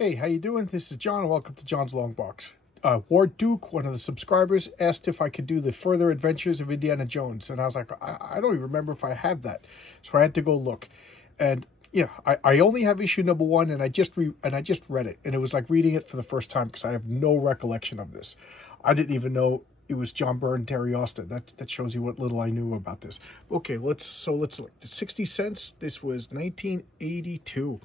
Hey, how you doing? This is John. Welcome to John's Long Box. Ward Duke, one of the subscribers, asked if I could do the Further Adventures of Indiana Jones, and I was like, I don't even remember if I have that, so I had to go look. And yeah, I only have issue number 1, and I just read it, and it was like reading it for the first time because I have no recollection of this. I didn't even know it was John Byrne Terry Austin. That shows you what little I knew about this. Okay, let's look. The 60 cents. This was 1982.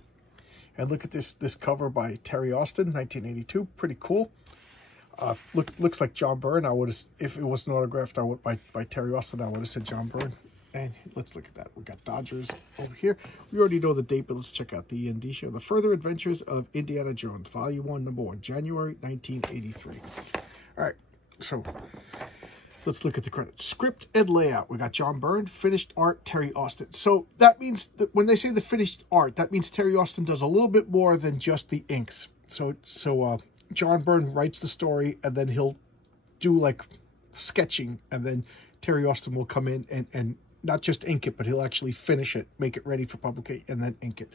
And look at this cover by Terry Austin, 1982. Pretty cool. Looks like John Byrne. I would have, if it wasn't autographed, by Terry Austin, I would have said John Byrne. And let's look at that. We got Dodgers over here. We already know the date, but let's check out the ND show. The Further Adventures of Indiana Jones, Volume 1, Number 1, January 1983. All right, so let's look at the credits. Script and layout. We got John Byrne. Finished art, Terry Austin. So that means that when they say the finished art, that means Terry Austin does a little bit more than just the inks. So John Byrne writes the story, and then he'll do like sketching, and then Terry Austin will come in and not just ink it, but he'll actually finish it, make it ready for publication, and then ink it.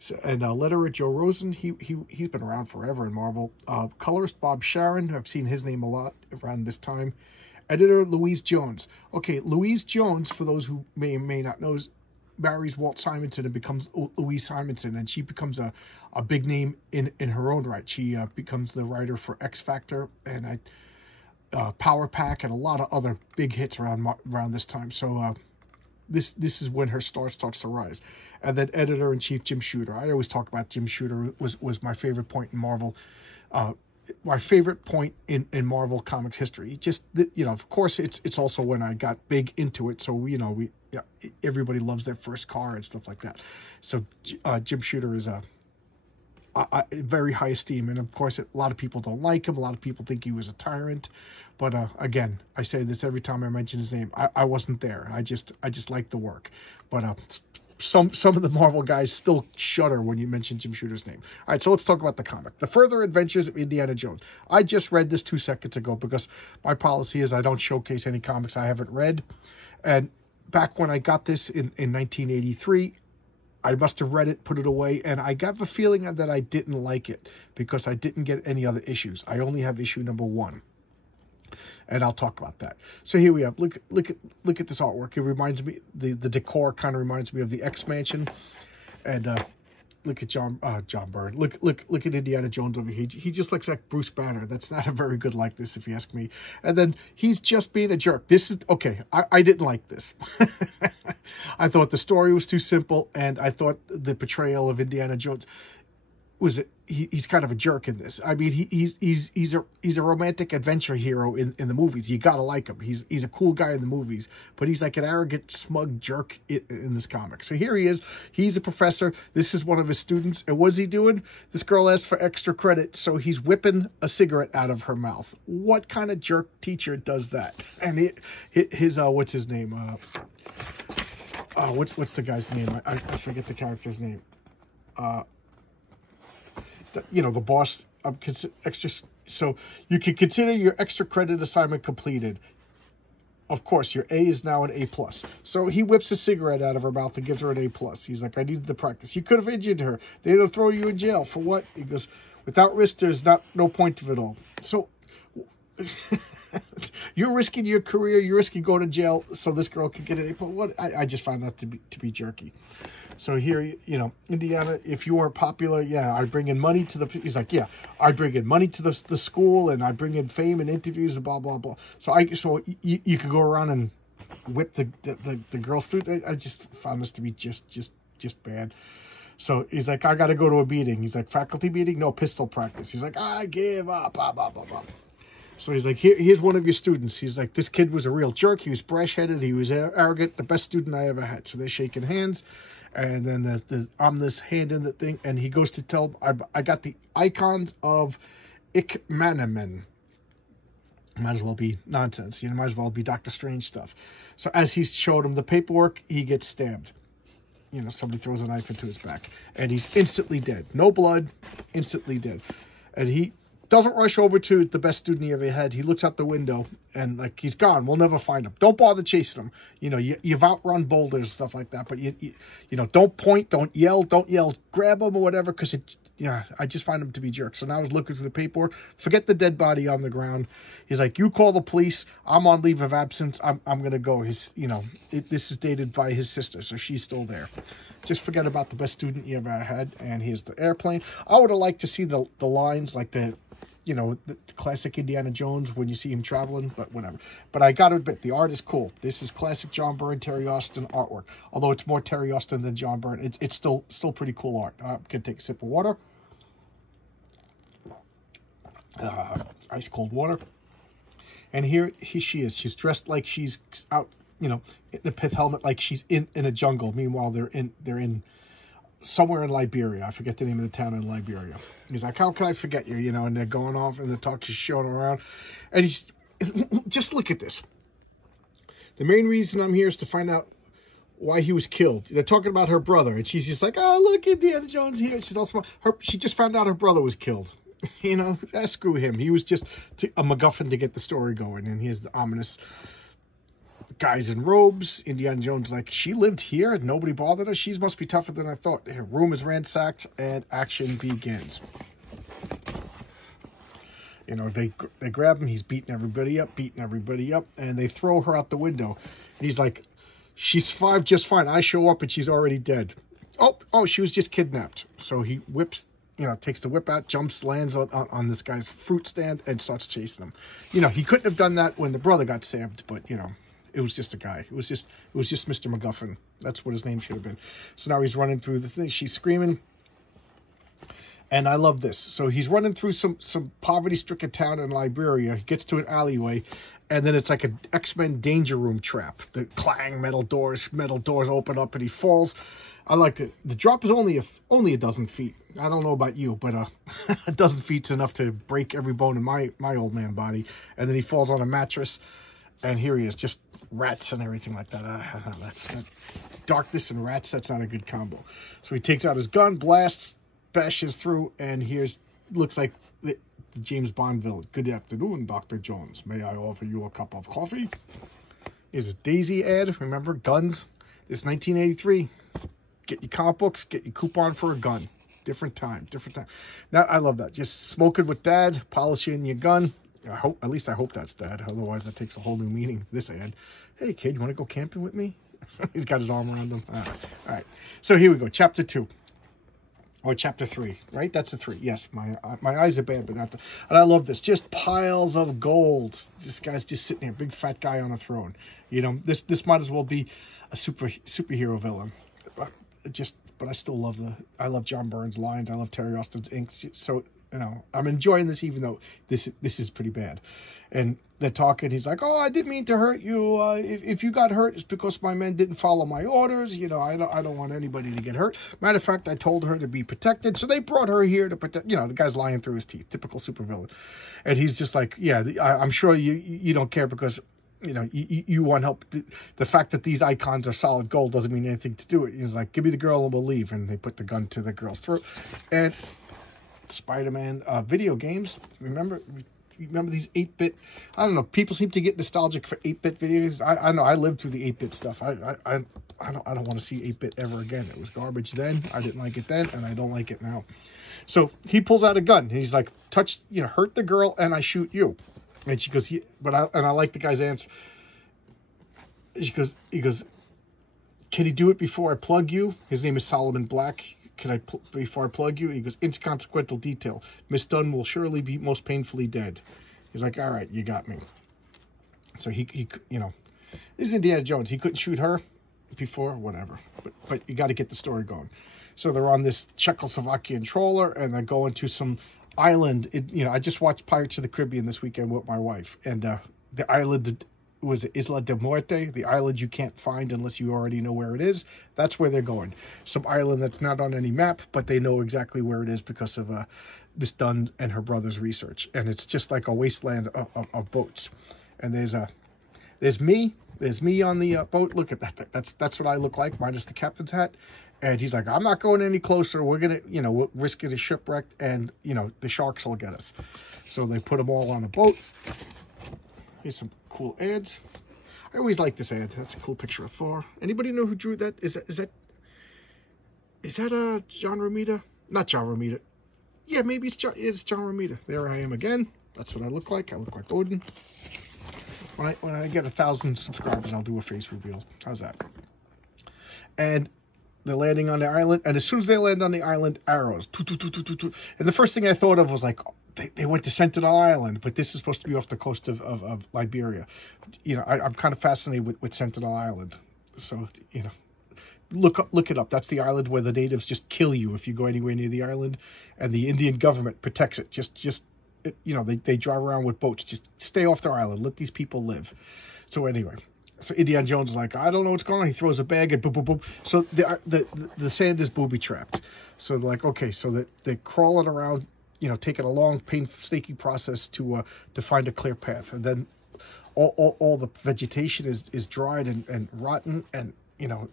So, and letterer Joe Rosen, he's been around forever in Marvel. Colorist Bob Sharon, I've seen his name a lot around this time. Editor Louise Jones. Okay, Louise Jones, for those who may or may not know, marries Walt Simonson and becomes Louise Simonson, and she becomes a big name in her own right. She becomes the writer for X Factor and Power Pack and a lot of other big hits around this time. So this is when her star starts to rise. And then editor-in-chief Jim Shooter. I always talk about Jim Shooter was my favorite point in Marvel. My favorite point in Marvel Comics history. Just, you know, of course, it's also when I got big into it. So, you know, everybody loves their first car and stuff like that. So Jim Shooter is a very high esteem. And, of course, a lot of people don't like him. A lot of people think he was a tyrant. But, again, I say this every time I mention his name. I wasn't there. I just like the work. But some of the Marvel guys still shudder when you mention Jim Shooter's name. All right, so let's talk about the comic. The Further Adventures of Indiana Jones. I just read this 2 seconds ago because my policy is I don't showcase any comics I haven't read. And back when I got this in 1983, I must have read it, put it away, and I got the feeling that I didn't like it because I didn't get any other issues. I only have issue number 1. And I'll talk about that. So here we have, look at this artwork. It reminds me, the decor kind of reminds me of the X Mansion. And look at John Byrne. Look at Indiana Jones over here. He just looks like Bruce Banner. That's not a very good likeness, if you ask me. And then he's just being a jerk. This is okay. I didn't like this. I thought the story was too simple, and I thought the portrayal of Indiana Jones he's kind of a jerk in this. I mean, he's a romantic adventure hero in the movies. You gotta like him. He's a cool guy in the movies, but he's like an arrogant, smug jerk in this comic. So here he is. He's a professor. This is one of his students. And what's he doing? This girl asked for extra credit, so he's whipping a cigarette out of her mouth. What kind of jerk teacher does that? And his what's his name? What's the guy's name? I forget the character's name. You know, the boss extra, so you can consider your extra credit assignment completed. Of course, your A is now an A+. So he whips a cigarette out of her mouth and gives her an A+. He's like, I needed the practice. You could have injured her. They'll throw you in jail. For what? He goes, without risk, there's no point of it all. So you're risking your career. You're risking going to jail so this girl can get an A+. What? I just found that to be jerky. So here, you know, Indiana, if you are popular, yeah, I bring in money to the, he's like, yeah, I bring in money to the school, and I bring in fame and interviews and blah, blah, blah. So you could go around and whip the girl student. I just found this to be just bad. So he's like, I got to go to a meeting. He's like, faculty meeting? No, pistol practice. He's like, I give up, blah, blah, blah, blah. So he's like, here's one of your students. He's like, this kid was a real jerk. He was brash-headed. He was arrogant. The best student I ever had. So they're shaking hands. And then I'm this hand in the thing. And he goes to tell, I got the icons of Ikmanamen. Might as well be nonsense. You know, might as well be Doctor Strange stuff. So as he's showed him the paperwork, he gets stabbed. You know, somebody throws a knife into his back. And he's instantly dead. No blood, instantly dead. And he doesn't rush over to the best student he ever had. He looks out the window and like, he's gone. We'll never find him. Don't bother chasing him. You know, you've outrun boulders, stuff like that. But you know, don't point, don't yell. Grab him or whatever, because yeah, I just find them to be jerks. So now I was looking through the paperwork. Forget the dead body on the ground. He's like, you call the police. I'm on leave of absence. I'm going to go. This is dated by his sister, so she's still there. Just forget about the best student you ever had. And here's the airplane. I would have liked to see the lines, like the classic Indiana Jones when you see him traveling, but whatever. But I got to admit, the art is cool. This is classic John Byrne Terry Austin artwork. Although it's more Terry Austin than John Byrne, it's still pretty cool art. I'm going to take a sip of water. Ice cold water. And here she is. She's dressed like she's out, in a pith helmet, like she's in a jungle. Meanwhile, they're in somewhere in Liberia. I forget the name of the town in Liberia. He's like, how can I forget you? And they're going off and the talk is showing around. And he's, just look at this. The main reason I'm here is to find out why he was killed. They're talking about her brother. And she's just like, oh, look, Indiana Jones here. She's all smart. She just found out her brother was killed. Screw him. He was just a MacGuffin to get the story going. And here's the ominous guys in robes. Indiana Jones like, she lived here and nobody bothered her. She must be tougher than I thought. Her room is ransacked and action begins. They grab him. He's beating everybody up, and they throw her out the window. And he's like, she's survived just fine. I show up and she's already dead. Oh, she was just kidnapped. So he whips, takes the whip out, jumps, lands on this guy's fruit stand and starts chasing him. He couldn't have done that when the brother got stabbed, but it was just a guy. It was just Mr. MacGuffin. That's what his name should have been. So now he's running through the thing. She's screaming. And I love this. So he's running through some poverty-stricken town in Liberia. He gets to an alleyway, and then it's like an X-Men Danger Room trap. The clang, metal doors open up, and he falls. I liked it. The drop is only a dozen feet. I don't know about you, but a dozen feet's enough to break every bone in my old man body. And then he falls on a mattress, and here he is, just rats and everything like that. That's darkness and rats. That's not a good combo. So he takes out his gun, blasts, bashes through, and looks like the James Bond villain. Good afternoon, Dr. Jones. May I offer you a cup of coffee? Here's a Daisy ad. Remember, guns. It's 1983. Get your comic books, get your coupon for a gun. Different time. Now, I love that. Just smoking with Dad, polishing your gun. At least I hope that's Dad. Otherwise, that takes a whole new meaning. This ad. Hey, kid, you want to go camping with me? He's got his arm around him. All right. So here we go. Chapter 2. Or chapter 3, right? That's the 3. Yes, my eyes are bad, but and I love this. Just piles of gold. This guy's just sitting here, big fat guy on a throne. This might as well be a superhero villain. But I still love I love John Byrne's lines. I love Terry Austin's ink. So I'm enjoying this, even though this is pretty bad. And they're talking. He's like, "Oh, I didn't mean to hurt you. If you got hurt, it's because my men didn't follow my orders. I don't want anybody to get hurt. Matter of fact, I told her to be protected, so they brought her here to protect." The guy's lying through his teeth. Typical supervillain. And he's just like, "Yeah, I'm sure you don't care because you want help. The fact that these icons are solid gold doesn't mean anything to do it." He's like, "Give me the girl and we'll leave." And they put the gun to the girl's throat. And Spider-Man video games. Remember these 8-bit? I don't know. People seem to get nostalgic for 8-bit videos. I know. I lived through the 8-bit stuff. I don't want to see 8-bit ever again. It was garbage then. I didn't like it then, and I don't like it now. So he pulls out a gun. And he's like, hurt the girl, and I shoot you. And she goes, I like the guy's answer. He goes, can he do it before I plug you? His name is Solomon Black. Can I, before I plug you? He goes, inconsequential detail. Miss Dunn will surely be most painfully dead. He's like, all right, you got me. So he this is Indiana Jones. He couldn't shoot her before, whatever. But you got to get the story going. So they're on this Czechoslovakian trawler, and they're going to some island. I just watched Pirates of the Caribbean this weekend with my wife, and the island was Isla de Muerte, the island you can't find unless you already know where it is. That's where they're going. Some island that's not on any map, but they know exactly where it is because of Miss Dunn and her brother's research. And it's just like a wasteland of boats. And there's me on the boat. Look at that. That's what I look like, minus the captain's hat. And he's like, I'm not going any closer. We're going to, we'll risk getting shipwrecked, and, the sharks will get us. So they put them all on a boat. Here's some cool ads. I always like this ad. That's a cool picture of Thor. Anybody know who drew that? Is that John Romita? Not John Romita. Yeah, maybe it's John Romita. There I am again. That's what I look like. I look like Odin. When I get 1,000 subscribers, I'll do a face reveal. How's that? And they're landing on the island, and as soon as they land on the island, arrows. And the first thing I thought of was like, they went to Sentinel Island, but this is supposed to be off the coast of Liberia. You know, I'm kind of fascinated with Sentinel Island. So, you know, look it up. That's the island where the natives just kill you if you go anywhere near the island, and the Indian government protects it. You know, they drive around with boats. Just stay off their island. Let these people live. So anyway, so Indiana Jones is like, I don't know what's going on. He throws a bag and boom, boom, boom. So the sand is booby trapped. So they're like, okay, so they're crawling around, you know, taking a long, painstaking process to find a clear path. And then all the vegetation is dried and rotten, and you know,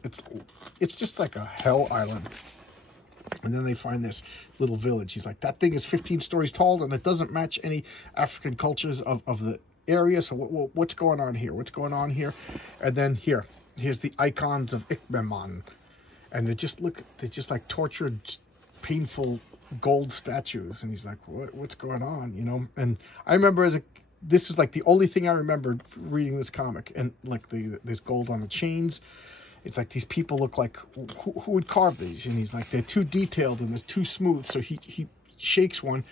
it's just like a hell island. And then they find this little village. He's like, that thing is 15 stories tall, and it doesn't match any African cultures of the area. So what's going on here? What's going on here? And then here's the icons of Ikmeman. And they're just like tortured, painful gold statues. And he's like, what's going on? You know? And I remember this is like the only thing I remembered reading this comic. And like there's gold on the chains. It's like these people look like, who would carve these? And he's like, they're too detailed and they're too smooth. So he shakes one.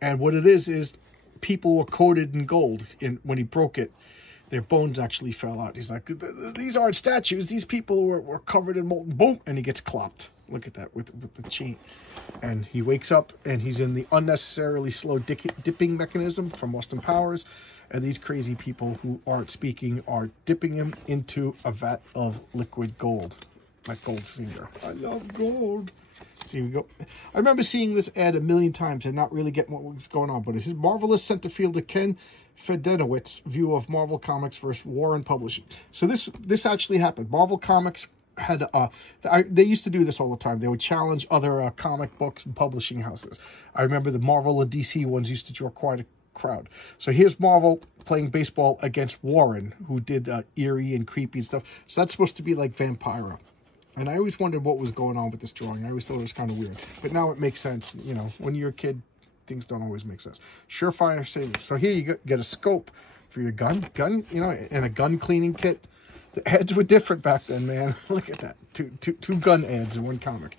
And what it is people were coated in gold. And when he broke it, their bones actually fell out. He's like, these aren't statues. These people were covered in molten. Boom. And he gets clopped. Look at that with the chain. And he wakes up and he's in the unnecessarily slow dipping mechanism from Austin Powers. And these crazy people who aren't speaking are dipping him into a vat of liquid gold. Like Goldfinger. I love gold. So here we go. I remember seeing this ad a million times and not really getting what was going on. But it's his marvelous center fielder Ken Fedenowitz's view of Marvel Comics versus Warren Publishing. So this actually happened. Marvel Comics had they used to do this all the time. They would challenge other comic books and publishing houses. I remember the Marvel and DC ones used to draw quite a crowd. So here's Marvel playing baseball against Warren, who did eerie and creepy and stuff. So that's supposed to be like Vampira. And I always wondered what was going on with this drawing. I always thought it was kind of weird. But now it makes sense. You know, when you're a kid, things don't always make sense. Surefire savers. So here you get a scope for your gun, you know, and a gun cleaning kit. The ads were different back then, man. Look at that. Two gun ads in one comic.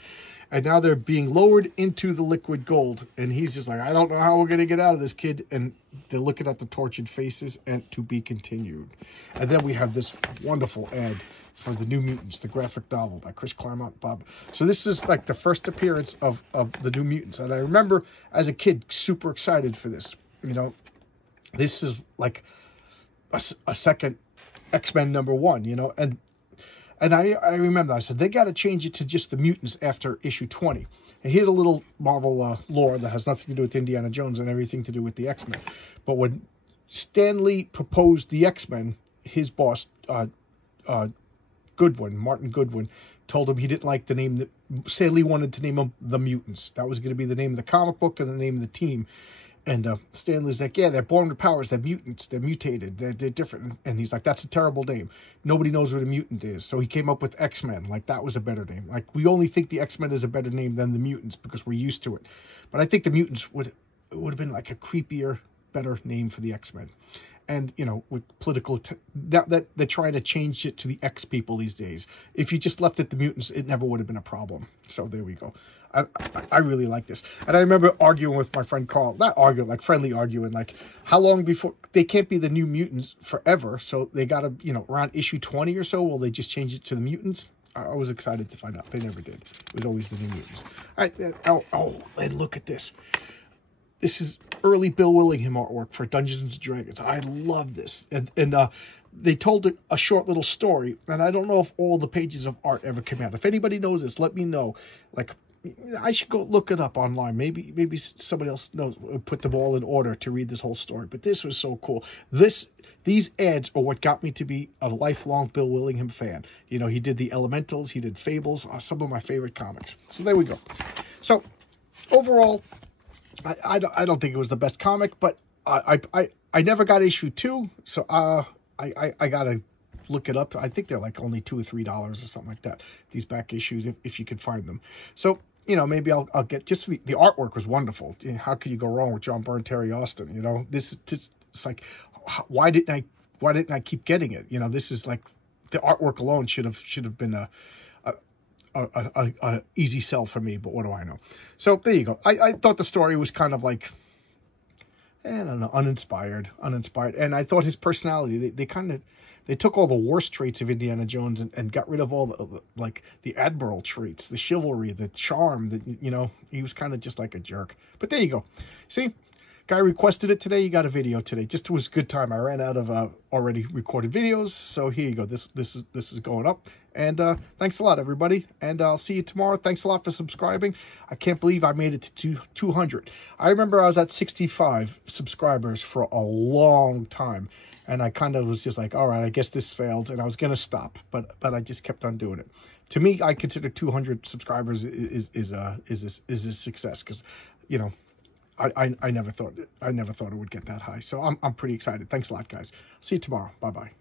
And now they're being lowered into the liquid gold. And he's just like, I don't know how we're going to get out of this, kid. And they're looking at the tortured faces, and to be continued. And then we have this wonderful ad for the New Mutants, the graphic novel by Chris Claremont Bob. So this is like the first appearance of the New Mutants. And I remember as a kid, super excited for this. You know, this is like a second X-Men #1, you know. And I remember, I said, they got to change it to just the mutants after issue 20. And here's a little Marvel lore that has nothing to do with Indiana Jones and everything to do with the X-Men. But when Stan Lee proposed the X-Men, his boss, Martin Goodwin, told him he didn't like the name. Stan Lee wanted to name them the Mutants. That was going to be the name of the comic book and the name of the team. And Stan Lee's like, yeah, they're born with powers. They're mutants. They're mutated. They're different. And he's like, that's a terrible name. Nobody knows what a mutant is. So he came up with X-Men. Like, that was a better name. Like, we only think the X-Men is a better name than the mutants because we're used to it. But I think the mutants would have been like a creepier, better name for the X-Men. And, you know, with political, that they're trying to change it to the X people these days. If you just left it the mutants, it never would have been a problem. So there we go. I really like this. And I remember arguing with my friend Carl, not arguing, like friendly arguing, like how long before, they can't be the New Mutants forever. So they got to, you know, around issue 20 or so, will they just change it to the mutants? I was excited to find out. They never did. It was always the New Mutants. All right. Oh, and look at this. This is early Bill Willingham artwork for Dungeons and Dragons. I love this. And they told a short little story, and I don't know if all the pages of art ever came out. If anybody knows this, let me know. Like, I should go look it up online. Maybe somebody else knows. Put them all in order to read this whole story. But this was so cool. These ads are what got me to be a lifelong Bill Willingham fan. You know, he did the Elementals, he did Fables, some of my favorite comics. So there we go. So overall, I don't think it was the best comic, but I never got issue 2, so I gotta look it up. I think they're like only $2 or $3 or something like that. These back issues, if you can find them. So you know, maybe I'll get just the artwork was wonderful. You know, how could you go wrong with John Byrne Terry Austin? You know, this just, it's like, why didn't I keep getting it? You know, this is like, the artwork alone should have been a easy sell for me, but what do I know? So there you go. I thought the story was kind of like, I don't know, uninspired. And I thought his personality, they took all the worst traits of Indiana Jones and got rid of all the admiral traits, the chivalry, the charm, that, you know, he was kind of just like a jerk. But there you go. See, guy requested it today. You got a video today. Just was a good time. I ran out of already recorded videos, so here you go. This is going up. And thanks a lot, everybody. And I'll see you tomorrow. Thanks a lot for subscribing. I can't believe I made it to 200. I remember I was at 65 subscribers for a long time, and I kind of was just like, all right, I guess this failed, and I was gonna stop, but I just kept on doing it. To me, I consider 200 subscribers is a success, because, you know, I never thought it would get that high. So I'm pretty excited. Thanks a lot, guys. See you tomorrow. Bye-bye.